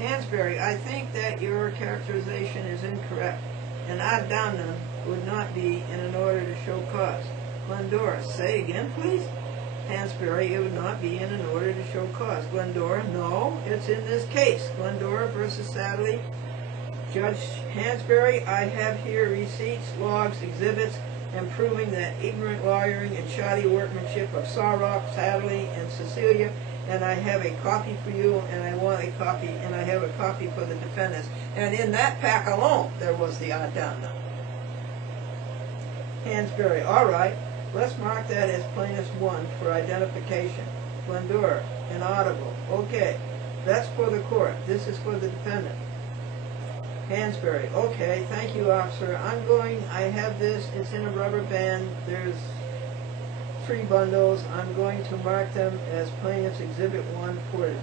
Hansbury, I think that your characterization is incorrect. An addendum would not be in an order to show cause. Glendora, say again, please. Hansbury, it would not be in an order to show cause. Glendora, no, it's in this case. Glendora versus Sadley. Judge Hansbury, I have here receipts, logs, exhibits, and proving that ignorant lawyering and shoddy workmanship of Sarrock, Sadley, and Cecilia, and I have a copy for you, and I want a copy, and I have a copy for the defendants. And in that pack alone, there was the addendum. Hansbury, all right, let's mark that as plaintiff 1 for identification. Glendora, inaudible. Okay, that's for the court. This is for the defendant. Hansbury, okay, thank you, officer. I have this, it's in a rubber band. There's 3 bundles. I'm going to mark them as plaintiff's exhibit 1 for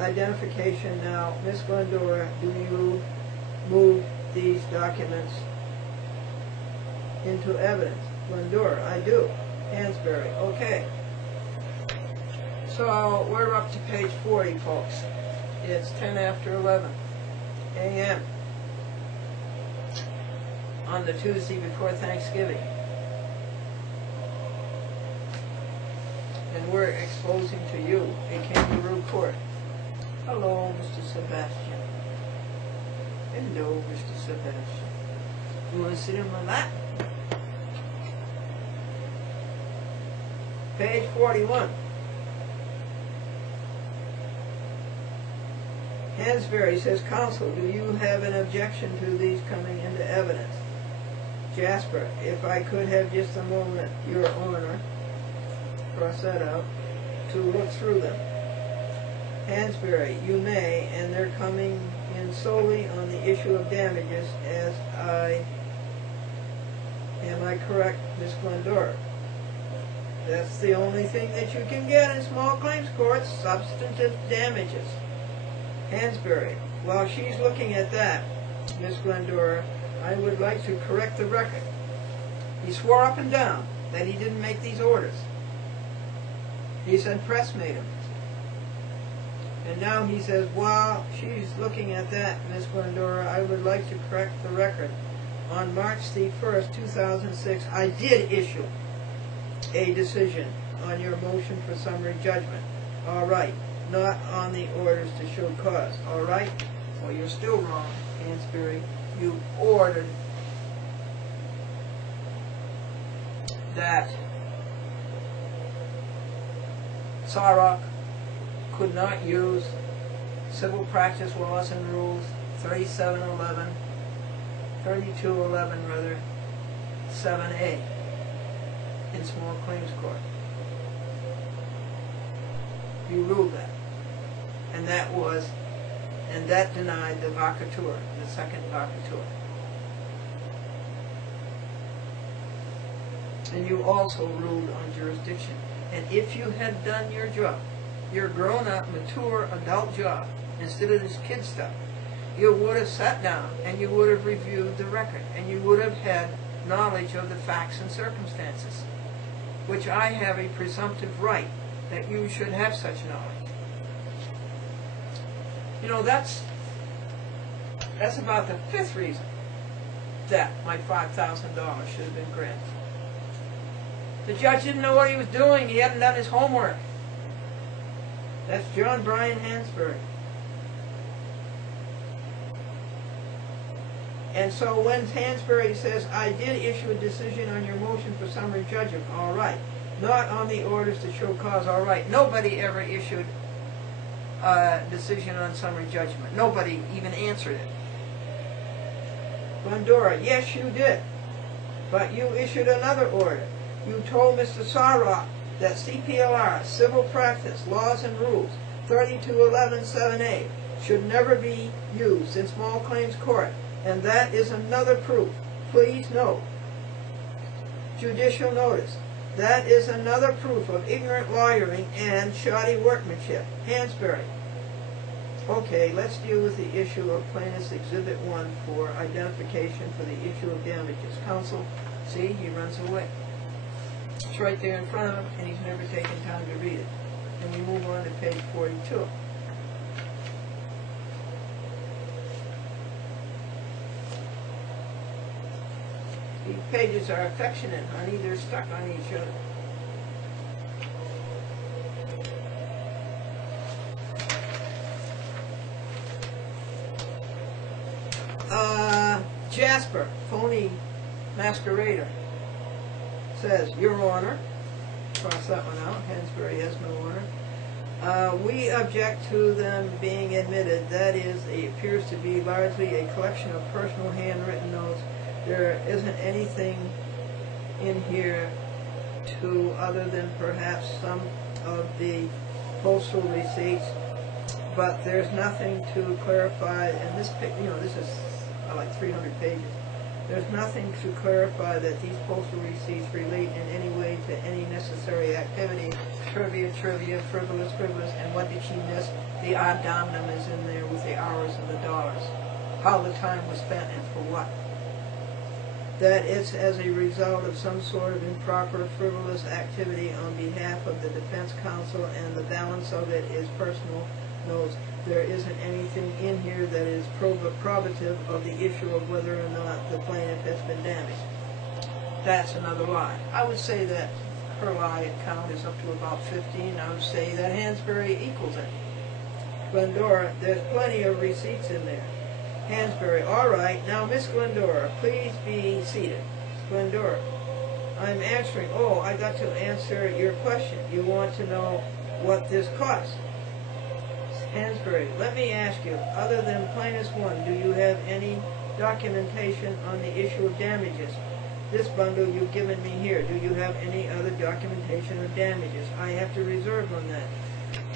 identification. Now, Miss Glendora, do you move these documents into evidence? Glendora, I do. Hansbury, okay. So we're up to page 40, folks. It's 10 after 11 a.m. on the Tuesday before Thanksgiving. And we're exposing to you a kangaroo court. Hello, Mr. Sebastian. Hello, Mr. Sebastian. You want to sit in my lap? Page 41. Hansbury says, counsel, do you have an objection to these coming into evidence? Jasper, if I could have just a moment, Your Honor, cross that out, to look through them. Hansbury, you may, and they're coming in solely on the issue of damages, am I correct, Miss Glendora? That's the only thing that you can get in small claims courts, substantive damages. Hansbury, while she's looking at that, Miss Glendora, I would like to correct the record. He swore up and down that he didn't make these orders. He said press made them. And now he says, while she's looking at that, Miss Glendora, I would like to correct the record. On March the 1st, 2006, I did issue a decision on your motion for summary judgment. All right. Not on the orders to show cause. All right? Well, you're still wrong, Hansbury. You ordered that Sarrock could not use civil practice laws and rules 3211 rather, 7A in small claims court. You ruled that. And that denied the vacatur, the second vacatur. And you also ruled on jurisdiction. And if you had done your job, your grown-up, mature, adult job, instead of this kid stuff, you would have sat down and you would have reviewed the record and you would have had knowledge of the facts and circumstances, which I have a presumptive right that you should have such knowledge. You know, that's about the 5th reason that my $5,000 should have been granted. The judge didn't know what he was doing. He hadn't done his homework. That's John Bryan Hansbury. And so when Hansbury says, I did issue a decision on your motion for summary judgment, all right. Not on the orders to show cause, all right. Nobody ever issued a decision on summary judgment. Nobody even answered it. Glendora, yes, you did. But you issued another order. You told Mr. Sarrock that CPLR, civil practice, laws and rules, 3211-7A, should never be used in small claims court. And that is another proof. Please note. Judicial notice. That is another proof of ignorant lawyering and shoddy workmanship. Hansbury. Okay, let's deal with the issue of Plaintiff's Exhibit 1 for identification for the issue of damages. Counsel, see, he runs away. It's right there in front of him, and he's never taken time to read it. And we move on to page 42. These pages are affectionate, honey. They're stuck on each other. Jasper, phony masquerader, says, Your Honor, cross that one out, Hansbury has no honor. We object to them being admitted. That is, it appears to be largely a collection of personal handwritten notes. There isn't anything in here to, other than perhaps some of the postal receipts, but there's nothing to clarify, and this, this is like 300 pages. There's nothing to clarify that these postal receipts relate in any way to any necessary activity. Trivia, frivolous, and what did she miss? The ad hominem is in there with the hours and the dollars. How the time was spent and for what. That it's as a result of some sort of improper, frivolous activity on behalf of the defense counsel, and the balance of it is personal notes. There isn't anything in here that is probative of the issue of whether or not the plaintiff has been damaged. That's another lie. I would say that her lie count is up to about 15. I would say that Hansbury equals it. Glendora, there's plenty of receipts in there. Hansbury, all right. Now, Miss Glendora, please be seated. Glendora, I'm answering. Oh, I got to answer your question. You want to know what this costs. Hansbury, let me ask you, other than Plaintiff's 1, do you have any documentation on the issue of damages? This bundle you've given me here, do you have any other documentation of damages? I have to reserve on that.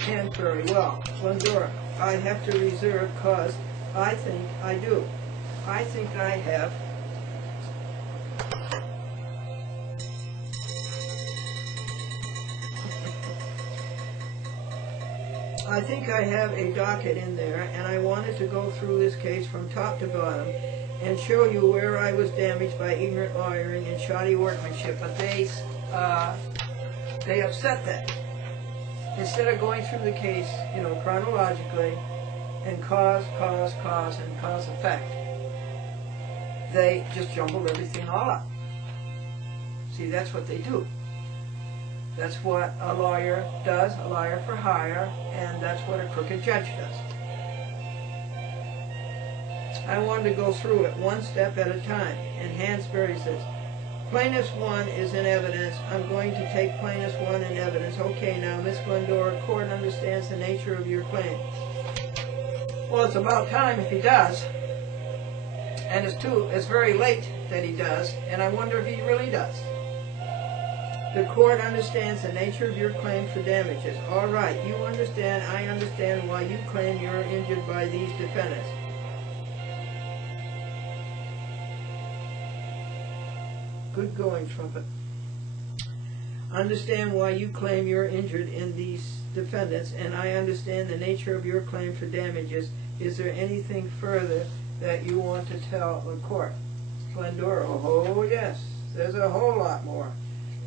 Hansbury, well, Glendora, I have to reserve because I think I do. I think I have a docket in there, and I wanted to go through this case from top to bottom and show you where I was damaged by ignorant lawyering and shoddy workmanship, but they upset that. Instead of going through the case, chronologically, and cause effect, they just jumbled everything all up. See, that's what they do. That's what a lawyer does, a lawyer for hire, and that's what a crooked judge does. I wanted to go through it one step at a time, and Hansbury says, Plaintiff's 1 is in evidence. I'm going to take Plaintiff's 1 in evidence. Okay, now, Miss Glendora, court understands the nature of your claim. Well, it's about time if he does, and it's very late that he does, and I wonder if he really does. The court understands the nature of your claim for damages. All right, you understand, I understand why you claim you're injured by these defendants. Good going, Trumpet. Understand why you claim you're injured in these defendants, and I understand the nature of your claim for damages. Is there anything further that you want to tell the court? Glendora, oh yes, there's a whole lot more.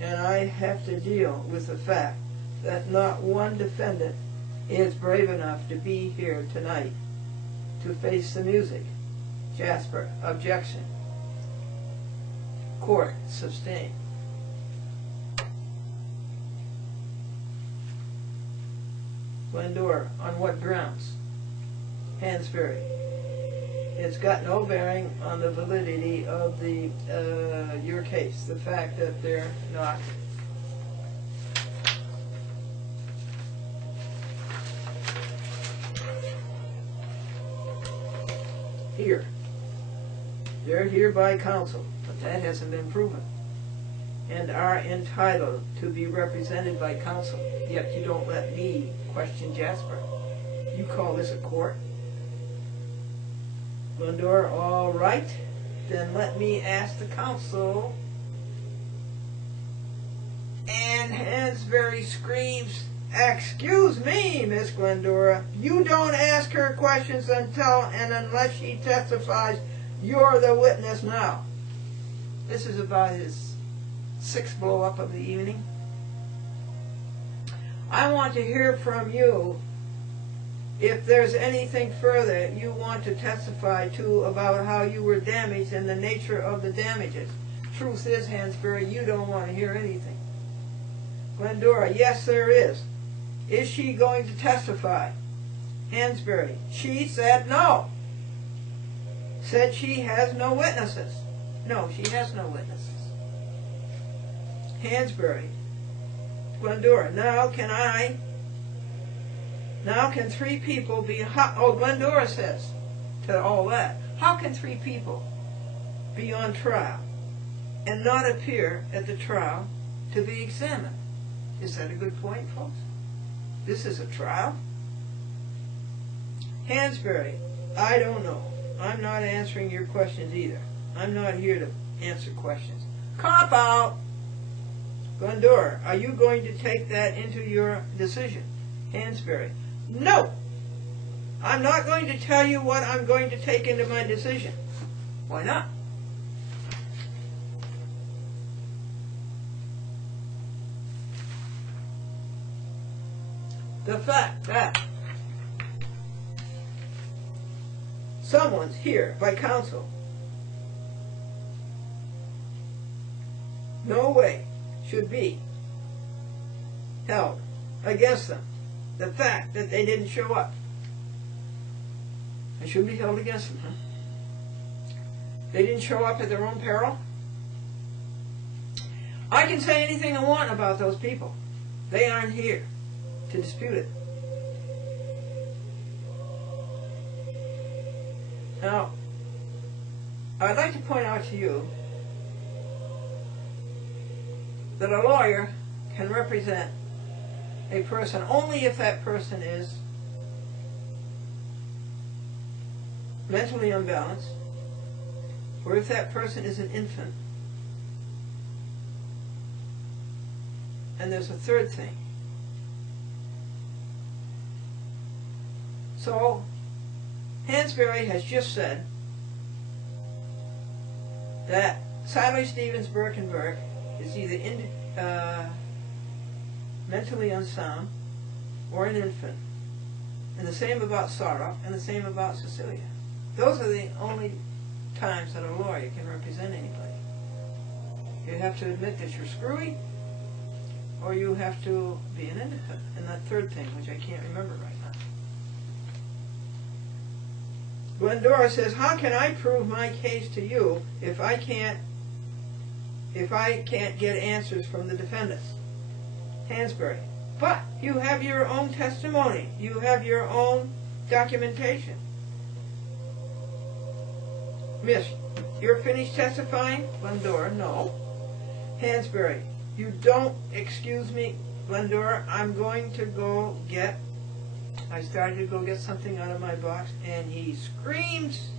And I have to deal with the fact that not one defendant is brave enough to be here tonight to face the music. Jasper, objection. Court, sustain. Glendora, on what grounds? Hansbury, it's got no bearing on the validity of the your case. The fact that they're not here. They're here by counsel, but that hasn't been proven, and are entitled to be represented by counsel. Yet you don't let me question Jasper. You call this a court? Glendora, all right, then let me ask the counsel. And Hansbury screams, excuse me, Miss Glendora, you don't ask her questions until and unless she testifies. You're the witness now. This is about his 6th blow-up of the evening. I want to hear from you if there's anything further you want to testify to about how you were damaged and the nature of the damages. truth is, Hansbury, you don't want to hear anything. Glendora, yes, there is. Is she going to testify? Hansbury, she said no. Said she has no witnesses. No, she has no witnesses. Hansbury, Glendora, now can 3 people be, Glendora says to all that, how can 3 people be on trial and not appear at the trial to be examined? Is that a good point, folks? This is a trial. Hansbury, I don't know. I'm not answering your questions either. I'm not here to answer questions. Cop out! Glendora, are you going to take that into your decision? Hansbury, no! I'm not going to tell you what I'm going to take into my decision. Why not? The fact that someone's here by counsel, no way should be held against them. The fact that they didn't show up, it shouldn't be held against them, huh? They didn't show up at their own peril. I can say anything I want about those people. They aren't here to dispute it. Now, I'd like to point out to you that a lawyer can represent a person only if that person is mentally unbalanced, or if that person is an infant. And there's a third thing. So, Hansbury has just said that Sally Stevens Birkenberg is either mentally unsound or an infant, and the same about Sarah, and the same about Cecilia. Those are the only times that a lawyer can represent anybody. You have to admit that you're screwy, or you have to be an infant. And that third thing, which I can't remember right now. Glendora says, how can I prove my case to you if I can't get answers from the defendants? Hansbury, but you have your own testimony. You have your own documentation. Miss, you're finished testifying? Glendora, no. Hansbury, you don't excuse me. Glendora, I'm going to go get, I started to go get something out of my box, and he screams,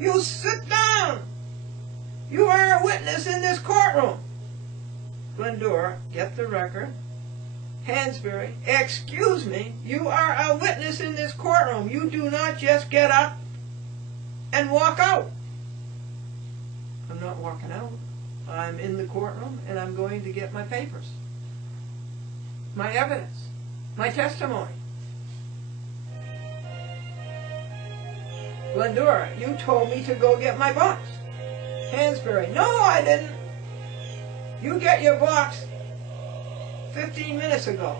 you sit down! You are a witness in this courtroom. Glendora, get the record. Hansbury, excuse me, you are a witness in this courtroom. You do not just get up and walk out. I'm not walking out. I'm in the courtroom and I'm going to get my papers, my evidence, my testimony. Glendora, you told me to go get my box. Hansbury, no, I didn't. You get your box 15 minutes ago.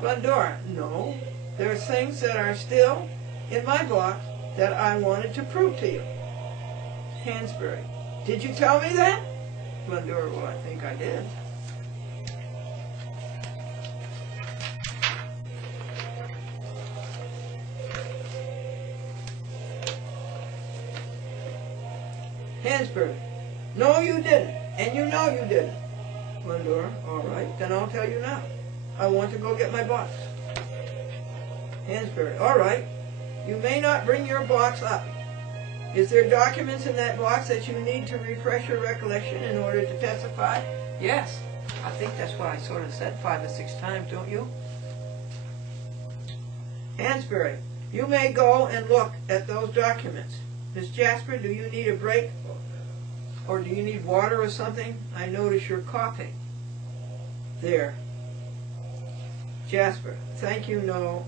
Glendora, no, there are things that are still in my box that I wanted to prove to you. Hansbury, did you tell me that? Glendora, well, I think I did. Hansbury, no, you didn't, and you know you didn't. Glendora, all right, then I'll tell you now. I want to go get my box. Hansbury, all right, you may not bring your box up. Is there documents in that box that you need to refresh your recollection in order to testify? Yes. I think that's what I sort of said 5 or 6 times, don't you? Hansbury, you may go and look at those documents. Miss Jasper, do you need a break? Or do you need water or something? I notice you're coughing. There. Jasper, thank you, no.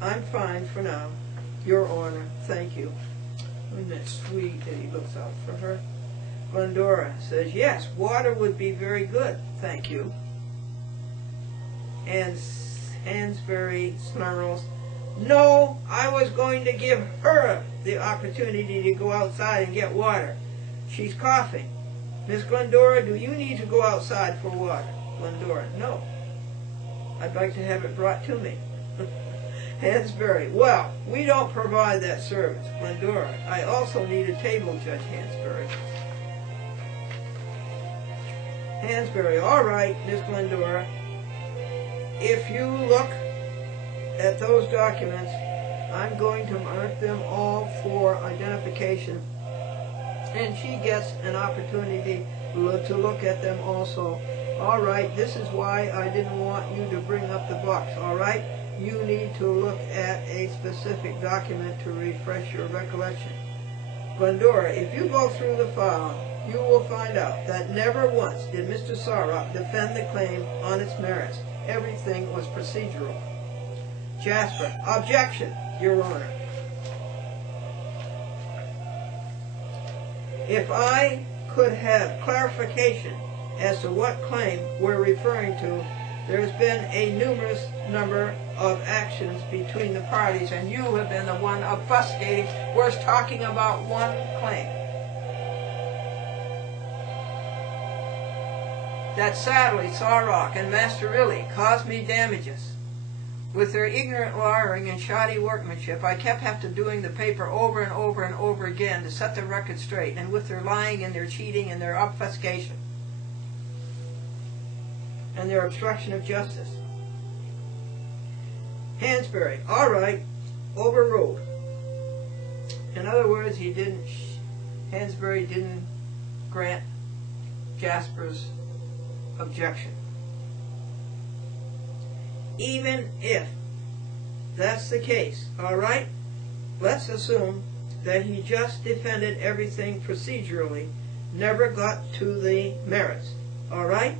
I'm fine for now. Your Honor, thank you. Isn't that sweet that he looks out for her? Glendora says, yes, water would be very good, thank you. And Hansbury snarls, no, I was going to give her the opportunity to go outside and get water. She's coughing. Miss Glendora, do you need to go outside for water? Glendora, no. I'd like to have it brought to me. Hansbury, well, we don't provide that service. Glendora, I also need a table, Judge Hansbury. Hansbury, all right, Miss Glendora. If you look at those documents, I'm going to mark them all for identification. And she gets an opportunity to look at them also. All right, this is why I didn't want you to bring up the box, all right? You need to look at a specific document to refresh your recollection. Glendora, if you go through the file, you will find out that never once did Mr. Sorrock defend the claim on its merits. Everything was procedural. Jasper, objection, Your Honor. If I could have clarification as to what claim we're referring to, there's been a numerous number of actions between the parties, and you have been the one obfuscating. We're talking about one claim. That sadly Sorrock and Masterilli caused me damages. With their ignorant lawyering and shoddy workmanship, I kept having to doing the paper over and over and over again to set the record straight, and with their lying and their cheating and their obfuscation and their obstruction of justice. Hansbury, all right, overruled. In other words, Hansbury didn't grant Jasper's objection. Even if that's the case, all right, let's assume that he just defended everything procedurally, never got to the merits, all right?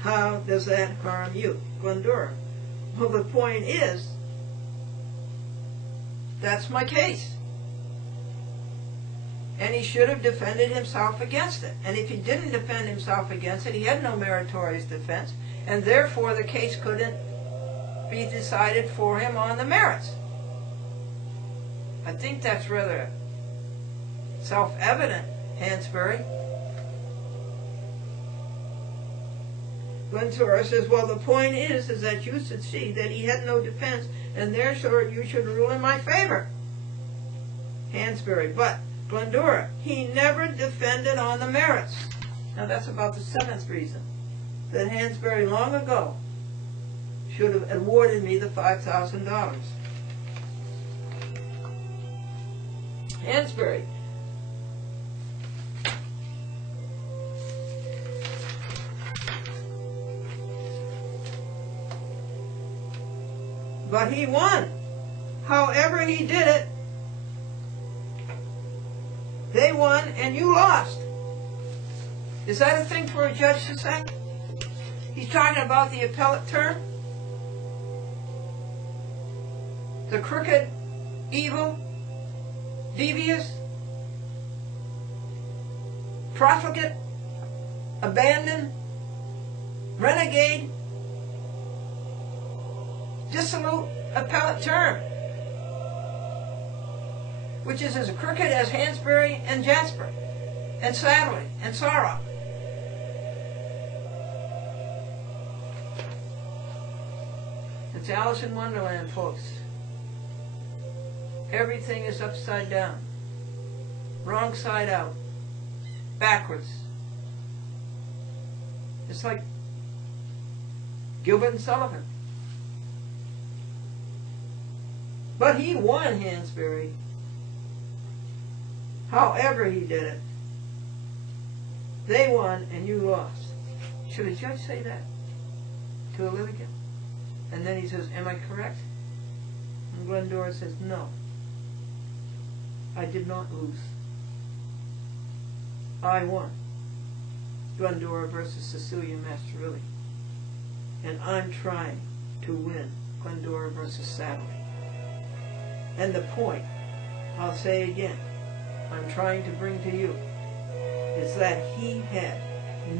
How does that harm you? Glendora, well, the point is, that's my case. And he should have defended himself against it. And if he didn't defend himself against it, he had no meritorious defense, and therefore the case couldn't be decided for him on the merits. I think that's rather self-evident, Hansbury. Glendora says, well, the point is that you should see that he had no defense, and therefore you should rule in my favor. Hansbury, but Glendora, he never defended on the merits. Now that's about the seventh reason that Hansbury long ago should have awarded me the $5,000. Hansbury, but he won. However he did it, they won and you lost. Is that a thing for a judge to say? He's talking about the appellate term? The crooked, evil, devious, profligate, abandoned, renegade, dissolute appellate term, which is as crooked as Hansbury and Jasper and Sadley and Sorrock. It's Alice in Wonderland, folks. Everything is upside down, wrong side out, backwards. It's like Gilbert and Sullivan. But he won, Hansbury. However he did it. They won and you lost. Should a judge say that to a litigant? And then he says, am I correct? And Glendora says, no. I did not lose. I won. Glendora versus Cecilia Masterilli. And I'm trying to win Glendora versus Sadley. And the point, I'll say again, I'm trying to bring to you is that he had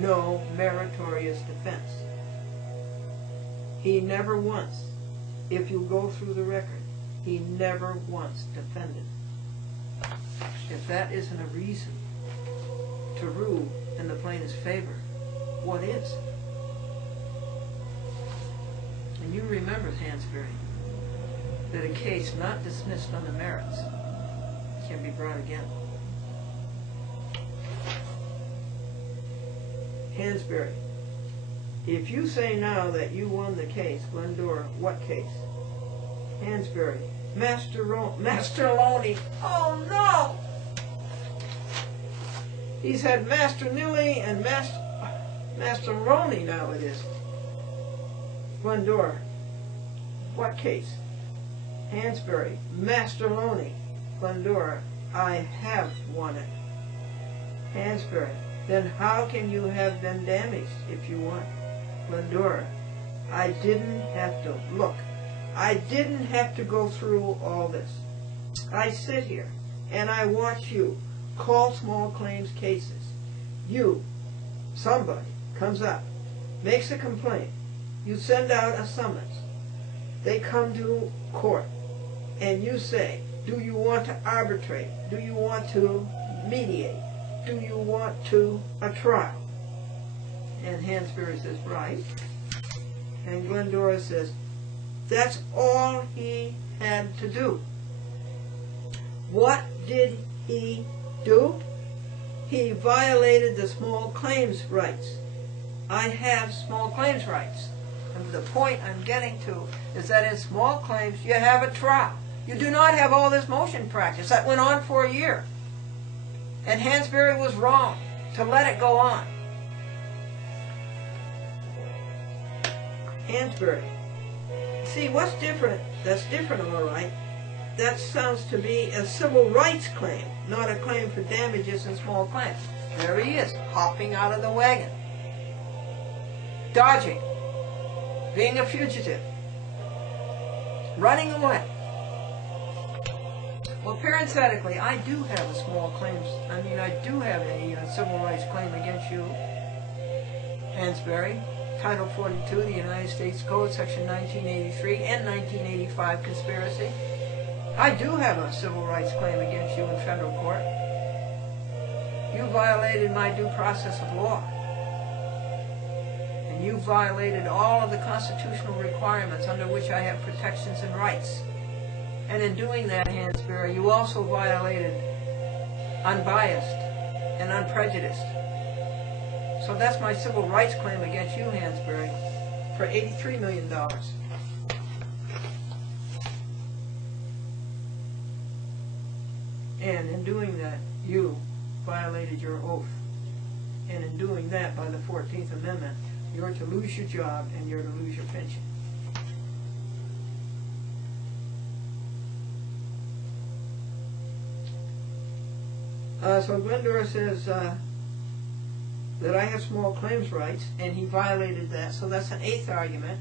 no meritorious defense. He never once, if you go through the record, he never once defended. If that isn't a reason to rule in the plaintiff's favor, what is? And you remember, Hansbury, that a case not dismissed on the merits can be brought again. Hansbury, if you say now that you won the case, Glendora, what case? Hansbury, Master Loney. Oh no! He's had Master Nilly and Master Loney now it is. Glendora, what case? Hansbury, Master Loney. Glendora, I have won it. Hansbury, then how can you have been damaged if you won? Glendora, I didn't have to look. I didn't have to go through all this. I sit here and I watch you call small claims cases. You, somebody, comes up, makes a complaint. You send out a summons. They come to court and you say, do you want to arbitrate? Do you want to mediate? Do you want a trial? And Hansbury says, right. And Glendora says, that's all he had to do. What did he do? He violated the small claims rights. I have small claims rights. And the point I'm getting to is that in small claims, you have a trial. You do not have all this motion practice. That went on for a year. And Hansbury was wrong to let it go on. Hansbury. See, what's different? That's different, all right. That sounds to be a civil rights claim, not a claim for damages in small claims. There he is, hopping out of the wagon. Dodging. Being a fugitive. Running away. Well, parenthetically, I do have a small claims, I do have a civil rights claim against you, Hansbury. Title 42 of the United States Code, Section 1983 and 1985 conspiracy. I do have a civil rights claim against you in federal court. You violated my due process of law. And you violated all of the constitutional requirements under which I have protections and rights. And in doing that, Hansbury, you also violated unbiased and unprejudiced. So that's my civil rights claim against you, Hansbury, for $83 million. And in doing that, you violated your oath. And in doing that, by the 14th Amendment, you're to lose your job and you're to lose your pension. So Glendora says that I have small claims rights, and he violated that. So that's an eighth argument.